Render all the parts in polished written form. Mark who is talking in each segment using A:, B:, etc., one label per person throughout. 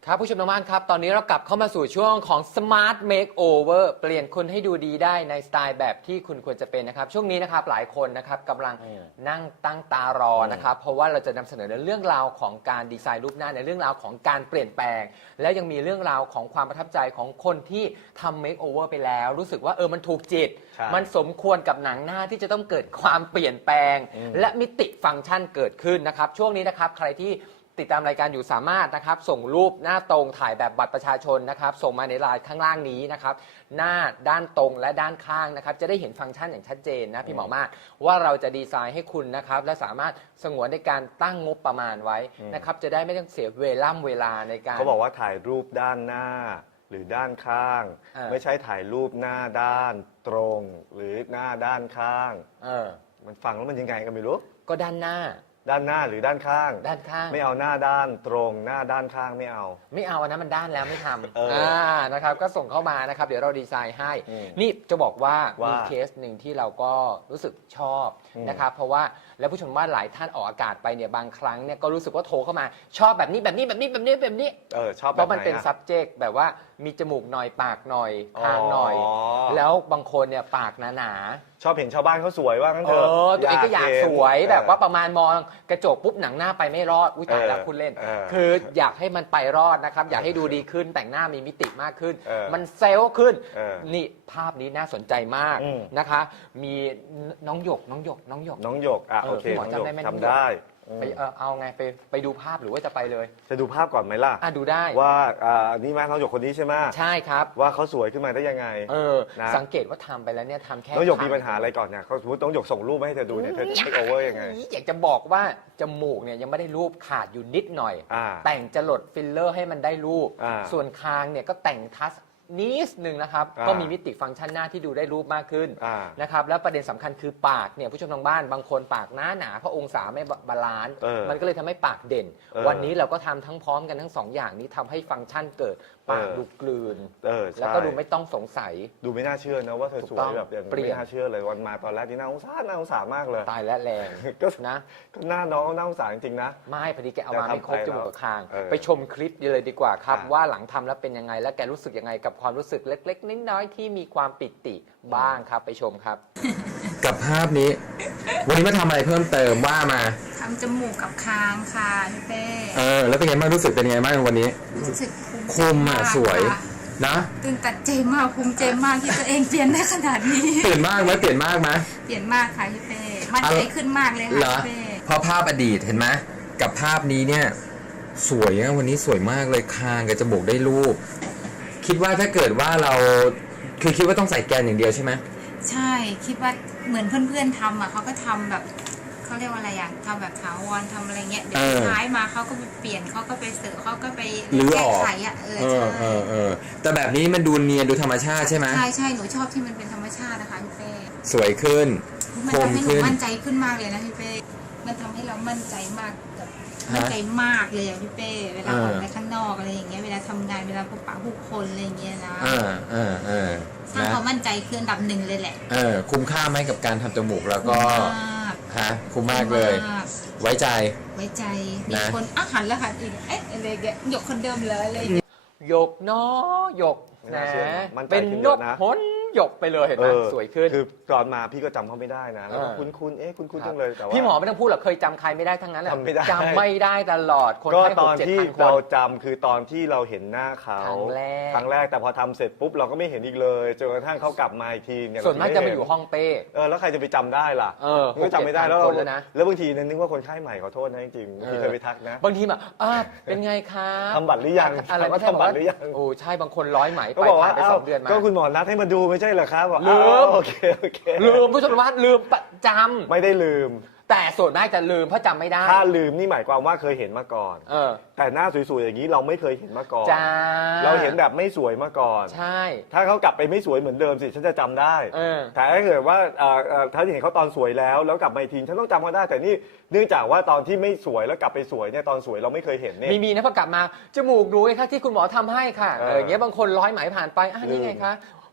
A: ครับผู้ชมทางบ้านครับตอนนี้เรากลับเข้ามาสู่ช่วงของ Smart Makeover เปลี่ยนคุณให้ดูดีได้ในสไตล์แบบที่คุณควรจะเป็นนะครับช่วงนี้นะครับหลายคนนะครับกำลังนั่งตั้งตารอนะครับเพราะว่าเราจะนำเสนอในเรื่องราวของการดีไซน์รูปหน้าในเรื่องราวของการเปลี่ยนแปลงแล้วยังมีเรื่องราวของความประทับใจของคนที่ทำ Makeover ไปแล้วรู้สึกว่ามันถูกจิตมันสมควรกับหนังหน้าที่จะต้องเกิดความเปลี่ยนแปลงและมิติฟังก์ชันเกิดขึ้นนะครับช่วงนี้นะครับใครที่ติดตามรายการอยู่สามารถนะครับส่งรูปหน้าตรงถ่ายแบบบัตรประชาชนนะครับส่งมาในไลน์ข้างล่างนี้นะครับหน้าด้านตรงและด้านข้างนะครับจะได้เห็นฟังก์ชันอย่างชัดเจนนะพี่หมอมาศว่าเราจะดีไซน์ให้คุณนะครับและสามารถสงวนในการตั้งงบประมาณไว้นะครับจะได้ไม่ต้องเสียเวลาในการ
B: เขาบอกว่าถ่ายรูปด้านหน้าหรือด้านข้างไม่ใช่ถ่ายรูปหน้าด้านตรงหรือหน้าด้านข้างมันฟังแล้วมันยังไงกันไม่รู้
A: ก็ด้านหน้า
B: หรือด้านข้างไม่เอาหน้าด้านตรงหน้าด้านข้างไม่เอา
A: อันนั้นมันด้านแล้วไม่ทำนะครับก็ส่งเข้ามานะครับเดี๋ยวเราดีไซน์ให้นี่จะบอกว่ามีเคสหนึ่งที่เราก็รู้สึกชอบนะครับเพราะว่าแล้วผู้ชมว่าหลายท่านออกอากาศไปเนี่ยบางครั้งเนี่ยก็รู้สึกว่าโทรเข้ามาชอบแบบนี้
B: ชอบ
A: เพราะมันเป็น subject แบบว่ามีจมูกหน่อยปากหน่อยคางหน่อยแล้วบางคนเนี่ยปากหนา
B: ชอบเห็นชาวบ้านเขาสวยว่างั้นเถอะ
A: ตัวเองก็อยากสวยแบบว่าประมาณมองกระจกปุ๊บหนังหน้าไปไม่รอดอุ้ยตายแล้วคุณเล่นคืออยากให้มันไปรอดนะครับอยากให้ดูดีขึ้นแต่งหน้ามีมิติมากขึ้นมันเซลล์ขึ้นนี่ภาพนี้น่าสนใจมากนะคะมีน้องหยก
B: โอเค
A: หมอจำได้ไหม
B: จำได้
A: ไปเอาไงไปดูภาพหรือว่าจะไปเลย
B: จะดูภาพก่อนไหมล่ะ
A: ดูได้
B: ว่านี่แม่น้องหยกคนนี้ใช่ไหม
A: ใช่ครับ
B: ว่าเขาสวยขึ้นมาได้ยังไง
A: สังเกตว่าทำไปแล้วเนี่ยทำแค่
B: น้องหยกมีปัญหาอะไรก่อนเนี่ยเขาสมมติน้องหยกส่งรูปมาให้เธอดูเนี่ยเธอเทคโอเวอร์ยังไง
A: อยากจะบอกว่าจมูกเนี่ยยังไม่ได้รูปขาดอยู่นิดหน่อยแต่งจะหลดฟิลเลอร์ให้มันได้รูปส่วนคางเนี่ยก็แต่งทัชนิดนึงนะครับก็มีมิติฟังก์ชันหน้าที่ดูได้รูปมากขึ้นนะครับแล้วประเด็นสำคัญคือปากเนี่ยผู้ชมทางบ้านบางคนปากหนาเพราะองศาไม่บาลานซ์มันก็เลยทำให้ปากเด่นวันนี้เราก็ทำทั้งพร้อมกันทั้ง2อย่างนี้ทำให้ฟังก์ชันเกิดปากดูกลืนแล้วก็ดูไม่ต้องสงสัย
B: ดูไม่น่าเชื่อนะว่าเธอสวยแบบอย่างไม่น่าเชื่อเลยวันมาตอนแรกที่น่าสงสารมากเลย
A: ตายและแรง
B: ก็
A: นะ
B: ก็หน้าน้องน่าสงสารจริงๆนะ
A: ไม่พอดีแกเอามาไม่ครบจมูกกับคางไปชมคลิปเลยดีกว่าครับว่าหลังทำแล้วเป็นยังไงและแกรู้สึกยังไงกับความรู้สึกเล็กๆน้อยๆที่มีความปิติบ้างครับไปชมครับ
C: กับภาพนี้วันนี้มาทำอะไรเพิ่มเติมว่ามา
D: ทำจมูกกับคางค่ะพี่เป้
C: แล้วเป็นไงบ้างรู้สึกเป็นไงบ้างวันนี้
D: รู้สึก
C: คุมสวยนะ
D: ตื่นตัดใจมากภูมิใจมากที่ตัวเองเปลี่ยนได้ขนาดนี้
C: เปลี่ยนมากไหมเปลี่ยนมาก
D: ค่ะพี่เป้มั่นใจขึ้นมากเลยค่ะพี่เป้
C: พอภาพอดีตเห็นไหมกับภาพนี้เนี่ยสวยนะวันนี้สวยมากเลยคางกับจมูกได้รูปคิดว่าถ้าเกิดว่าเราคิดว่าต้องใส่แกนอย่างเดียวใช่ไหม
D: ใช่คิดว่าเหมือนเพื่อนๆทำเขาก็ทำแบบเขาเรียกว่าอะไรอย่างทำแบบถาวรทำอะไรเงี้ยเดี๋ยวท้ายมาเขาก็ไปเปลี่ยนเขาก็ไปเสริมเขาก็ไปแก้ไข
C: แต่แบบนี้มันดูเนียนดูธรรมชาติใช่ไหม
D: ใช่หนูชอบที่มันเป็นธรรมชาตินะคะพี่เป้
C: สวยขึ้น
D: มันทำให้หนูมั่นใจขึ้นมากเลยนะพี่เป้มันทำให้เรามั่นใจมากแบบมั่นใจมากเลยอย่างพี่เป้เวลาออกไปข้างนอกอะไรอย่างเงี้ยเวลาทำงานเวลาพบปะผู้คนอะไรอย่างเงี้ยนะสร้างความมั่นใจคืออันดับหนึ่งเลยแหละ
C: คุ้มค่าไหมกับการทำจมูกแล้วก็คุ้มมากเลยไว้ใจ
D: มีคนหันแล้วค่ะอีกอะไรแกหยกคนเดิมเลย
A: หยกเนาะหยกนะเป็นนกหนหยกไปเลยเห็นไหมสวยขึ้น
B: คือตอนมาพี่ก็จำเขาไม่ได้นะแล้วคุ้นคุ้นจังเลยแต่ว่า
A: พี่หมอไม่ต้องพูดหรอกเคยจำใครไม่ได้ทั้งนั้นแหละจำไม่ได้ตลอดคน
B: ก็ตอนที่เราจำคือตอนที่เราเห็นหน้าเขาครั้งแรกแต่พอทำเสร็จปุ๊บเราก็ไม่เห็นอีกเลยจนกระทั่งเขากลับมาอีกทีเนี่ย
A: ส่วนมากจะมาอยู่ห้องเป้
B: แล้วใครจะไปจำได้ล่ะก็จำไม่ได้แล้วบางทีนึกว่าคนไข้ใหม่ขอโทษนะจริงๆบางทีเคยไปทักนะ
A: บางทีแบบเป็นไงครับ
B: ทำบัตรหรือยัง
A: อะไร
B: ว่าทำบัตรหรือยัง
A: โอ้ใช่บางคนร้อยไหมไปผ่านไป2 เดือนมา
B: ก็คุณหมอนัดให้มาดูไม่ใช่เหรอครับ
A: ลืม
B: โอเค
A: ลืมผู้ชมว่าลืมประจำ
B: ไม่ได้ลืม
A: แต่ส่วนมากจะลืมเพราะจำไม่ได้
B: ถ้าลืมนี่หมายความว่าเคยเห็นมาก่อนแต่หน้าสวยๆอย่างนี้เราไม่เคยเห็นมาก่อนเราเห็นแบบไม่สวยมาก่อน
A: ใช่
B: ถ้าเขากลับไปไม่สวยเหมือนเดิมสิฉันจะจำได้แต่ถ้าเกิดว่าถ้าเห็นเขาตอนสวยแล้วกลับมาอีกทีฉันต้องจำเขาได้แต่นี่เนื่องจากว่าตอนที่ไม่สวยแล้วกลับไปสวยเนี่ยตอนสวยเราไม่เคยเห็นเนี่ย
A: มีนะพอกลับมาจมูกดูไงคะที่คุณหมอทำให้ค่ะอย่างเงี้ยบางคนร้อยไหมผ่านไปนี่ไงคะ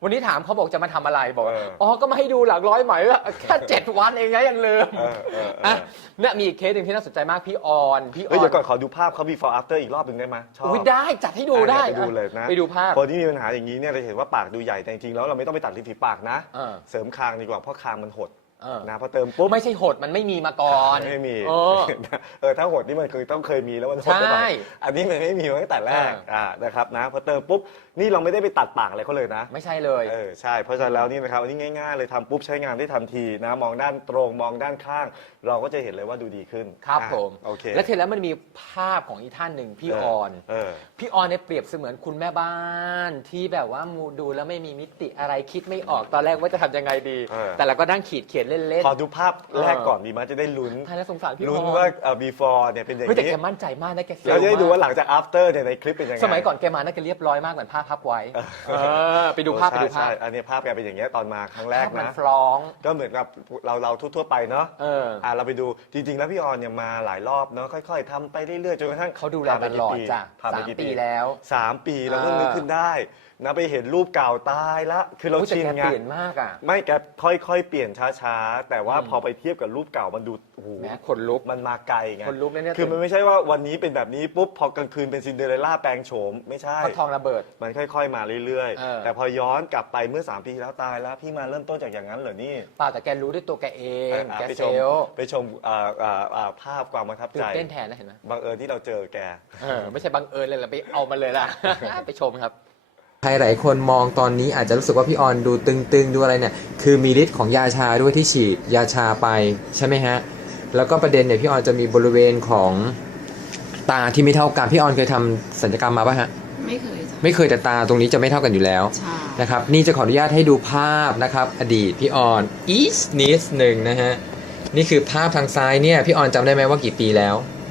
A: วันนี้ถามเขาบอกจะมาทำอะไรบอกว่า
B: เออ
A: อ๋อก็มาให้ดูหลักร้อยไหมว่าแค่7 วันเองนะยังลืม อ่ะเนี่ยมีอีกเคสหนึ่งที่น่าสนใจมากพี่ออน
B: เฮ้ยเดี๋ยวก่อนขอดูภาพเขา before after อีกรอบหนึ่งได้ไหมชอบ
A: อุ๊ยได้จัดให้ดูได้
B: ไปดูเลยนะ
A: ไปดูภาพ
B: คนที่มีปัญหาอย่างนี้เนี่ยเราเห็นว่าปากดูใหญ่แต่จริงๆแล้วเราไม่ต้องไปตัดริมฝีปากนะ
A: เออ
B: เสริมคางดีกว่าเพราะคางมันหด
A: เออ
B: นะพอเติมปุ๊บ
A: ไม่ใช่หดมันไม่มีมาก่อน
B: ไม่มี
A: เออ
B: ถ้าหดนี่มันคือต้องเคยมีแล้วมันหดไป
A: ใช่
B: อันนี้มันไม่มีมาตั้งแต่แรก
A: อ่า
B: นะครับนะพอเติมปุ๊บนี่เราไม่ได้ไปตัดปากอะไรเขาเลยนะ
A: ไม่ใช่เลย
B: ใช่เพราะฉะนั้นแล้วนี่นะครับอันนี้ง่ายๆเลยทำปุ๊บใช้งานได้ทันทีนะมองด้านตรงมองด้านข้าง เราก็จะเห็นเลยว่าดูดีขึ้น
A: ครับ
B: อ่ะ
A: ผม
B: โอเค
A: แล้วทีแล้วมันมีภาพของอีกท่านหนึ่งพี่ออน
B: เออ
A: พี่ออนเนี่ยเปรียบเสมือนคุณแม่บ้านที่แบบว่าดูแล้วไม่มีมิติอะไรคิดไม่ออกตอนแรกว่าจะทำยังไงดี
B: เออ
A: แต่เราก็นั่งขีดเขียนเล่น
B: ขอดูภาพแรกก่อนดีไหมจะได้ลุ้น
A: ๆท่านแล้วสงสารพี่อ
B: ลุ้น
A: อน
B: ว่าbefore เนี่ยเป็นอย่าง
A: เฮ้ยแต่
B: นี้
A: แกมั่นใจมากนะแกเซล
B: เราจะได้ดูว่า
A: ล์
B: หลังจาก after เนี่ยในคลิปเป็นยังไง
A: สมัยก่อนแกมาน่าจะเรียบร้อยมากเหมือนผ้าพับไว้ไปดูภาพไปดูภาพ
B: ใช่อันนี้ภาพแกเป็นอย่างเงี้ยตอนมาครั้งแรก
A: ภาพมัน
B: นะ
A: ฟลอง
B: ก็เหมือนกับเราทั่วๆไปเนาะ เราไปดูจริงๆ แล้วพี่ออนเนี่ยมาหลายรอบเนาะค่อยๆทำไปเรื่อยๆจนกระทั่ง
A: เขาดูแลตลอดจ้ะ
B: ผ่านไป
A: 3
B: กี่
A: ปีแล้ว
B: 3 ปีเราก็นึกขึ้นได้นะไปเห็นรูปเก่าตายละคือเรา
A: อุ๊ยแต่
B: ชิน
A: แก
B: ไง
A: เปลี่ยนมากอ่ะ
B: ไม่แกค่อยๆเปลี่ยนช้าๆแต่ว่าพอไปเทียบกับรูปเก่ามันดูโอ้โห
A: แหมขนลุก
B: มันมาไกลไง
A: ขนลุกเนี่ย
B: คือมันไม่ใช่ว่าวันนี้เป็นแบบนี้ปุ๊บพอกลางคืนเป็นซินเดอเรลล่าแปลงโฉมไม่ใช่
A: พระทองระเบิด
B: มันค่อยๆมาเรื่อย
A: เออ
B: ๆ แต่พอย้อนกลับไปเมื่อ3 ปีแล้วตายแล้วพี่มาเริ่มต้นจากอย่างนั้นเหรอนี่
A: เปล่าแต่แกรู้ด้วยตัวแกเอง แก
B: ไป
A: เซ
B: ชม
A: ลล์
B: ไปชมภาพความประทับ
A: ตื่
B: ใจ
A: นเต้นแทนนะเห็นไหม
B: บังเอิญที่เราเจอแก
A: ไม่ใช่บังเอิญเลยล่ะไปเอามาเลยล่ะ ไปชมครับ
C: ใครหลายคนมองตอนนี้อาจจะรู้สึกว่าพี่ออนดูตึงๆดูอะไรเนี่ยคือมีฤทธิ์ของยาชาด้วยที่ฉีดยาชาไปใช่ไหมฮะแล้วก็ประเด็นเนี่ยพี่ออนจะมีบริเวณของตาที่ไม่เท่ากันพี่ออนเคยทำศัลยกรรมมาป่ะฮะ
D: ไม่เคยจ้ะ
C: ไม่เคยแต่ตาตรงนี้จะไม่เท่ากันอยู่แล้ว
D: ใช่
C: นะครับนี่จะขออนุญาตให้ดูภาพนะครับอดีตพี่ออนอีกนิดหนึ่งนะฮะนี่คือภาพทางซ้ายเนี่ยพี่ออนจำได้ไหมว่ากี่ปีแล้ว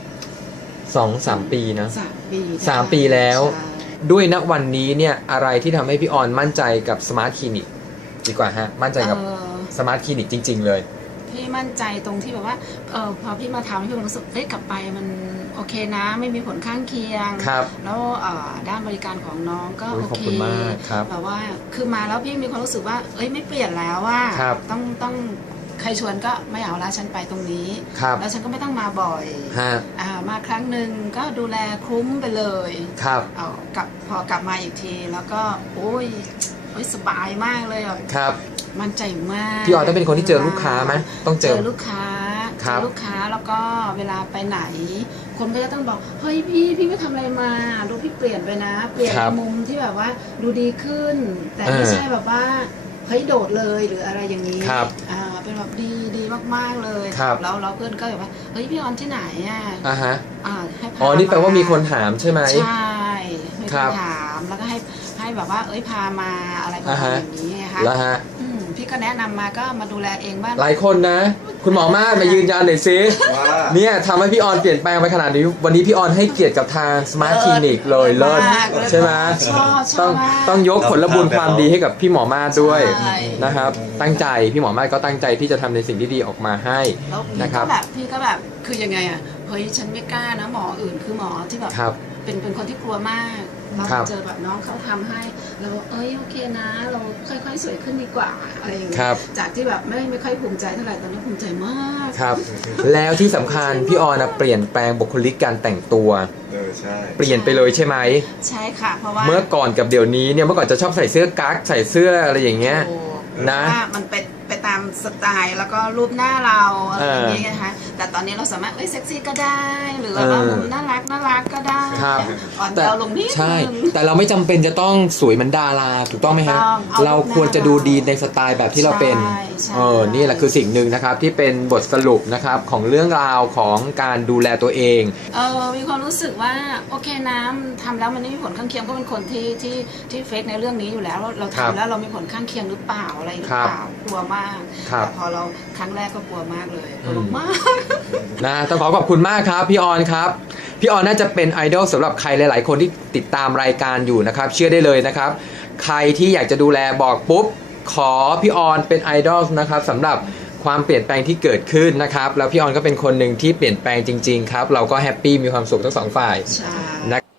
C: 2-3 ปีนะ
D: 3 ปี
C: 3 ปีแล้ว
D: ใช่
C: ด้วยณวันนี้เนี่ยอะไรที่ทำให้พี่ออนมั่นใจกับสมาร์ทคลินิกดีกว่าฮะมั่นใจกับสมาร์ทคลินิกจริง ๆ เลย
D: พี่มั่นใจตรงที่แบบว่าพอพี่มาทำพี่รู้สึกกลับไปมันโอเคนะไม่มีผลข้างเคียง
C: ครับ
D: แล้วด้านบริการของน้องก็
C: โอ้ย
D: โอ
C: ขอบ
D: เค
C: คุณมากครับ
D: แบบว่าคือมาแล้วพี่มีความรู้สึกว่าไม่เปลี่ยนแล้วว่า
C: ครับ
D: ต้องใครชวนก็ไม่เอาละฉันไปตรงนี้
C: ครับ
D: แล้วฉันก็ไม่ต้องมาบ่อย
C: ฮะ
D: มาครั้งหนึ่งก็ดูแลคุ้มไปเลย
C: ครับ
D: พอกลับมาอีกทีแล้วก็โอ้ยสบายมากเลยอ่ะ
C: ครับ
D: มั่นใจมาก
C: พี่ออนต้องเป็นคนที่เจอลูกค้าไหมต้องเจอ
D: ลูกค้า
C: ครั
D: เจ
C: บ
D: อลูกค้าแล้วก็เวลาไปไหน คนก็จะต้องบอกเฮ้ยพี่ไปทำอะไรมาดูพี่เปลี่ยนไปนะ เปลี่ยนในมุมที่แบบว่าดูดีขึ้น แต่ไม่ใช่แบบว่าเฮ้ยโดดเลยหรืออะไรอย่างนี้
C: ครับ
D: เป็นแบบดีมากๆเลย
C: ครับ
D: แล้วเพื่อนก็แบบว่าเฮ้ยพี่ออนที่ไหนอ่ะ
C: อ่าฮะ
D: ให้พา
C: อ๋อนี่แปลว่ามีคนถามใช่ไหม
D: ใช่มี
C: ค
D: ค
C: รั
D: น
C: บ
D: ถามแล้วก็ให้แบบว่าพามาอะไรประมาณอย่างนี้ไงคะ
C: แล้วฮะ
D: พี่ก็แนะนำมาก็มาดูแลเองบ้าง
C: หลายคนนะ คุณหมอมาศมายืนยันหน่อยสิเนี่ยทำให้พี่ออนเปลี่ยนแปลงไปขนาดนี้วันนี้พี่ออนให้เกียรติกับทางสมาร์ทคลินิกเลยเลิศใช่ไหม
D: ชอบ
C: ต้องยกผลบุญความดีให้กับพี่หมอมาศด้วย
D: ใช่
C: นะครับตั้งใจพี่หมอมาศก็ตั้งใจที่จะทำในสิ่งที่ดีออกมาให้
D: แล้ว
C: นะค
D: พี่
C: รับ
D: ก็แบบคือยังไงอ่ะเฮ้ยฉันไม่กล้านะหมออื่นคือหมอที่แบบ
C: ครับ
D: เป็นคนที่กลัวมากเรา
C: ครับ
D: เจอแบบน้องเขาทำให้เราโอเคนะ เราค่อยๆสวยขึ้นดีกว่าอะไรอย่างเงี้
C: ครั
D: ย
C: บ
D: จากที่แบบไม่ค่อยภูมิใจเท่าไหร่ตอนนี้ภูมิใจมาก
C: ครับ แล้วที่สำคัญพี่ออนนะเปลี่ยนแปลงบุคลิกการแต่งตัว
B: ใช่
C: เปลี่ยนไปเลยใช่ไหม
D: ใช่ค่ะเพราะว่า
C: เมื่อก่อนกับเดี๋ยวนี้เนี่ยเมื่อก่อนจะชอบใส่เสื้อกั๊กใส่เสื้ออะไรอย่างเงี้ย
D: ถูก
C: นะ
D: ว่ามันเป็นไปตามสไตล์แล้วก็รูปหน้าเราอะไรอย่างเงี้ยนะคะแต่ตอนนี้เราสามารถเซ็กซี่ก็ได้ หรือว่ามุมน่ารักก็ได้
C: ครับ
D: อ่อน
C: แต่
D: เยาว์ลงนิด
C: ใช่
D: นึง
C: แต่เราไม่จำเป็นจะต้องสวยเหมือนดาราถูกต้องไหมฮะ
D: ถูกต้องเอา
C: เราควรจะดูดีในสไตล์แบบที่เราเป็น
D: ใช่
C: นี่แหละคือสิ่งหนึ่งนะครับที่เป็นบทสรุปนะครับของเรื่องราวของการดูแลตัวเอง
D: มีความรู้สึกว่าโอเคนะทำแล้วมันไม่มีผลข้างเคียงก็เป็นคนที่เฟกในเรื่องนี้อยู่แล้วเรา
C: ครับ
D: ทำแล้วเรามีผลข้างเคียงหรือเปล่าอะไรหรือเปล่ากลัวมาก
C: ครับ
D: แต่พอเราครั้งแรกก็กลัวมากเลยกลัวมาก
C: นะต้องขอบคุณมากครับพี่ออนครับพี่ออนน่าจะเป็นไอดอลสำหรับใครหลาย ๆ คนที่ติดตามรายการอยู่นะครับเชื่อได้เลยนะครับใครที่อยากจะดูแลบอกปุ๊บขอพี่ออนเป็นไอดอลนะครับสำหรับความเปลี่ยนแปลงที่เกิดขึ้นนะครับแล้วพี่ออนก็เป็นคนหนึ่งที่เปลี่ยนแปลงจริง ๆ ครับเราก็แฮปปี้มีความสุขทั้งสองฝ่าย
D: ใช่
C: นะ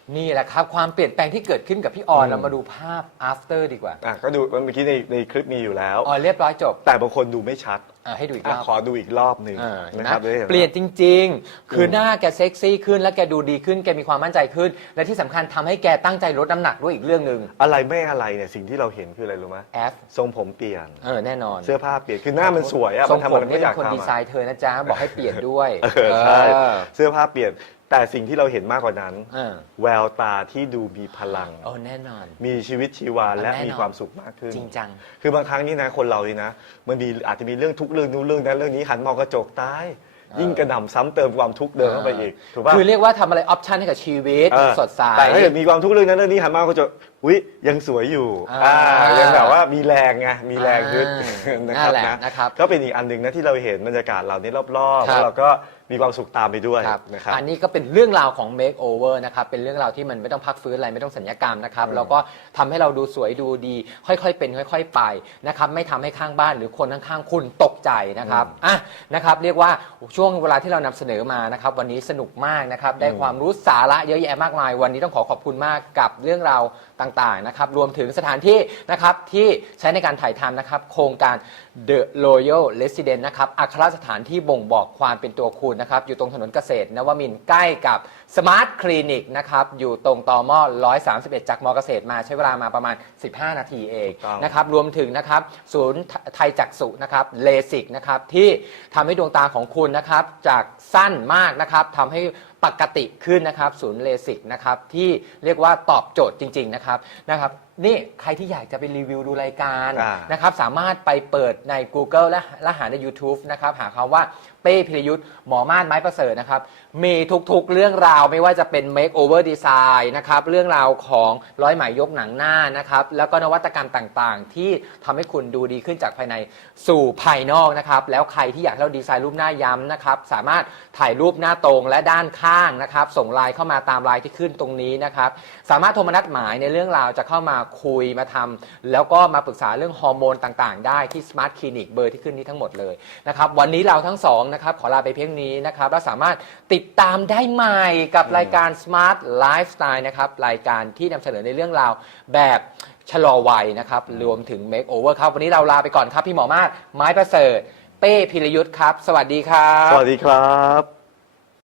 A: นี่แหละครับความเปลี่ยนแปลงที่เกิดขึ้นกับพี่ออนเรามาดูภาพ after ดีกว่า
B: ก็ดูเมื่อกี้ในคลิปมีอยู่แล้ว
A: อ๋อเรียบร้อยจบ
B: แต่บางคนดูไม่ชัด
A: ให้ดูอีกรอบ
B: ขอดูอีกรอบหนึ่ง
A: เห็น
B: นะ
A: ไหม
B: ครับ
A: เปลี่ยนจริง ๆ คือหน้าแกเซ็กซี่ขึ้นแล้วแกดูดีขึ้นแกมีความมั่นใจขึ้น และที่สำคัญทำให้แกตั้งใจลดน้ำหนักด้วยอีกเรื่องหนึ่ง
B: อะไรไม่อะไรเนี่ยสิ่งที่เราเห็นคืออะไรรู้ไหม
A: แอฟ
B: ทรงผมเปลี่ยน
A: แน่นอน
B: เสื้อผ้าเปลี่ยนคือหน้ามันสวยอะ
A: ทร
B: มั
A: ง
B: นทำ
A: ผ
B: อะไร
A: ม
B: ไม่
A: นี่
B: อยา
A: เป็
B: ก
A: นคน
B: ทำ
A: ดีไซ
B: อะ
A: น์เธอนะจ๊ะบอกให้เปลี่ยนด้วย
B: ใช่
A: เออ
B: เสื้อผ้าเปลี่ยนแต่สิ่งที่เราเห็นมากกว่านั้น
A: เออ
B: แววตาที่ดูมีพลัง
A: แน่นอน
B: มีชีวิตชีวาและ
A: แน่นอน
B: มีความสุขมากขึ้น
A: จริงจัง
B: คือบางครั้งนี่นะคนเรานี่นะมันมีอาจจะมีเรื่องทุกข์เรื่องนู้นเรื่องนั้นเรื่องนี้หันมองกระจกตายยิ่งกระหน่ำซ้ำเติมความทุกข์เดิมเข้าไปอีกถูกป่ะ
A: คือเรียกว่าทำอะไรออปชันให้กับชีวิตสดใส
B: แต่ถ้าเกิดมีความทุกข์เรื่องนั้นเรื่องนี้หันมากระจกอุ๊ยยังสวยอยู่ ยังแบบว่ามีแรงไงมีแรงขึ้นนะครับ
A: นั่นแหละ
B: นะ
A: นะครับ
B: ก็เป็นอีกอันหนึ่งนะที่เราเห็นบรรยากาศเหล่านี้รอบๆ
A: ครับ
B: แล้วเราก็มีความสุขตามไปด้วย
A: ครับ
B: นะครับ
A: อันนี้ก็เป็นเรื่องราวของ make over นะครับ เป็นเรื่องราวที่มันไม่ต้องพักฟื้นอะไรไม่ต้องสัญญกรรมนะครับแล้วก็ทำให้เราดูสวยดูดี ค่อยๆเป็นค่อย ๆ ไปนะครับไม่ทำให้ข้างบ้านหรือคนข้างๆคุณตกใจนะครับนะครับเรียกว่าช่วงเวลาที่เรานำเสนอมานะครับวันนี้สนุกมากนะครับได้ความรู้สาระเยอะแยะมากมาย วันนี้ต้องขอบคุณมากกับเรื่องราวต่างๆนะครับรวมถึงสถานที่นะครับที่ใช้ในการถ่ายทำนะครับโครงการ The Royal Residence นะครับอัครสถานที่บ่งบอกความเป็นตัวคุณนะครับอยู่ตรงถนนเกษตรนวมินทร์ใกล้กับ Smart Clinic นะครับอยู่ตรงตม131 จากมเกษตรมาใช้เวลามาประมาณ 15 นาทีเอง
B: ถูกต้อง
A: นะครับรวมถึงนะครับศูนย์ไทยจักษุนะครับเลสิกนะครับที่ทำให้ดวงตาของคุณนะครับจากสั้นมากนะครับทำให้ปกติขึ้นนะครับศูนย์เลสิกนะครับที่เรียกว่าตอบโจทย์จริงๆนะครับนี่ใครที่อยากจะไปรีวิวดูรายการนะครับสามารถไปเปิดใน Google และหาใน YouTube นะครับหาคำว่าเป้พิรยุทธ์หมอม่านไม้ประเสริฐนะครับมีทุกๆเรื่องราวไม่ว่าจะเป็น make over design นะครับเรื่องราวของร้อยไหมยกหนังหน้านะครับแล้วก็นวัตกรรมต่างๆ ที่ทำให้คุณดูดีขึ้นจากภายในสู่ภายนอกนะครับแล้วใครที่อยากให้เราดีไซน์รูปหน้าย้ำนะครับสามารถถ่ายรูปหน้าตรงและด้านข้างนะครับส่งไลน์เข้ามาตามไลน์ที่ขึ้นตรงนี้นะครับสามารถโทรมานัดหมายในเรื่องราวจะเข้ามาคุยมาทำแล้วก็มาปรึกษาเรื่องฮอร์โมนต่างๆได้ที่ Smart Clinic เบอร์ที่ขึ้นนี้ทั้งหมดเลยนะครับวันนี้เราทั้งสองนะครับขอลาไปเพียงนี้นะครับแล้วสามารถติดตามได้ใหม่กับรายการ Smart Lifestyle นะครับรายการที่นำเสนอในเรื่องราวแบบชะลอวัยนะครับรวมถึง Make Over ครับวันนี้เราลาไปก่อนครับพี่หมอมาศไม้ประเสริฐเป้พิรยุทธ์ครับสวัสดีครับ
B: สวัสดีครับ